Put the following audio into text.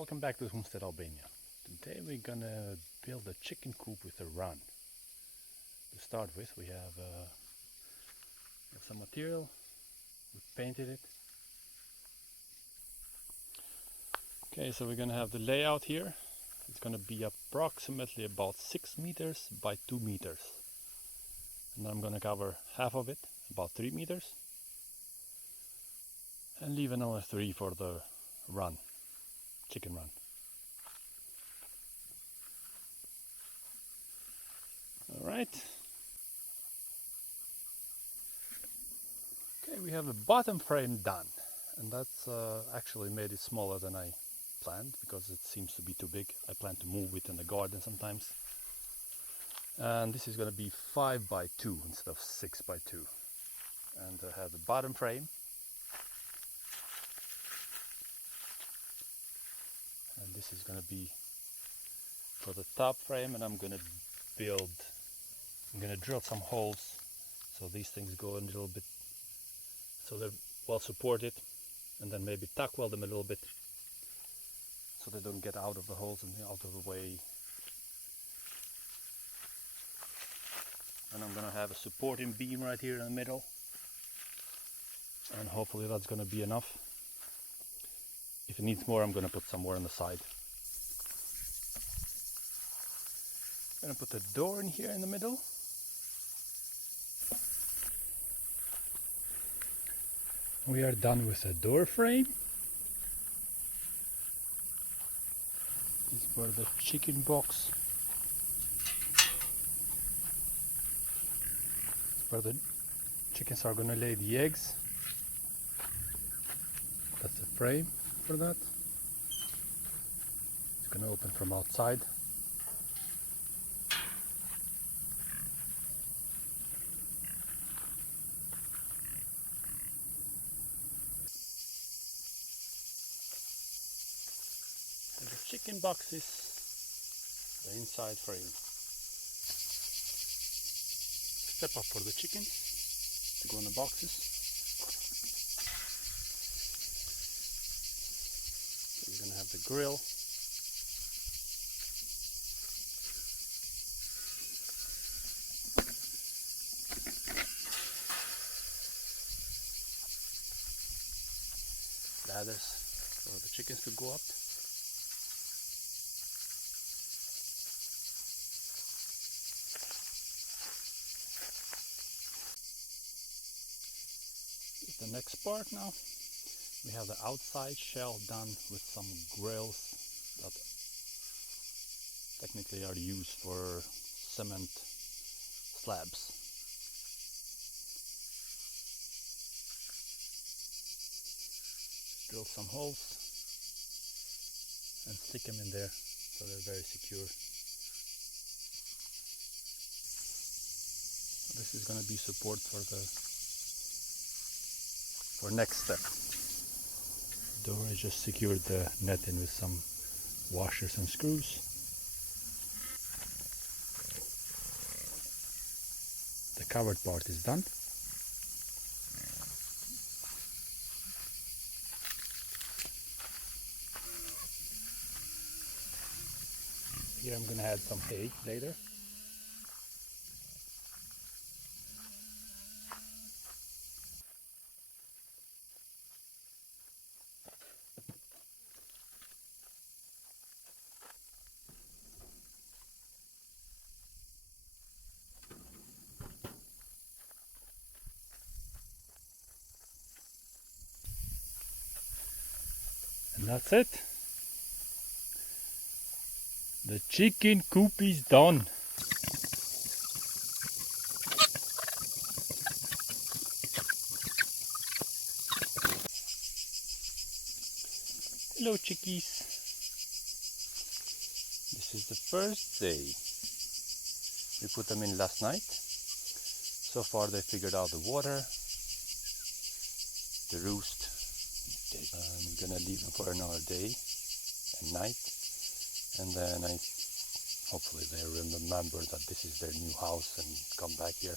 Welcome back to Homestead Albania. Today we're gonna build a chicken coop with a run. To start with, we have some material. We painted it. Okay, so we're gonna have the layout here. It's gonna be approximately about 6 meters by 2 meters. And I'm gonna cover half of it, about 3 meters. And leave another 3 for the run, chicken run. Alright. Okay, we have the bottom frame done. And that's actually made it smaller than I planned because it seems to be too big. I plan to move it in the garden sometimes. And this is going to be 5 by 2 instead of 6 by 2. And I have the bottom frame. And this is going to be for the top frame, and I'm going to drill some holes so these things go in a little bit so they're well supported, and then maybe tack weld them a little bit so they don't get out of the holes and out of the way. And I'm going to have a supporting beam right here in the middle, and hopefully that's going to be enough. If it needs more, I'm going to put some more on the side. I'm going to put the door in here in the middle. We are done with the door frame. This is for the chicken box. Where the chickens are going to lay the eggs. That's the frame for that. It's going to open from outside. And the chicken box is the inside frame. Step up for the chickens to go in the boxes. So you're going to have the grill. Ladders for the chickens to go up. The next part now, we have the outside shell done with some grills that technically are used for cement slabs. Drill some holes and stick them in there so they're very secure. This is going to be support for next step. Door, I just secured the net in with some washers and screws. The covered part is done. Here I'm going to add some hay later. And that's it. The chicken coop is done. Hello chickies. This is the first day. We put them in last night. So far they figured out the water, the roost. I'm gonna leave them for another day and night, and then hopefully they remember that this is their new house and come back here.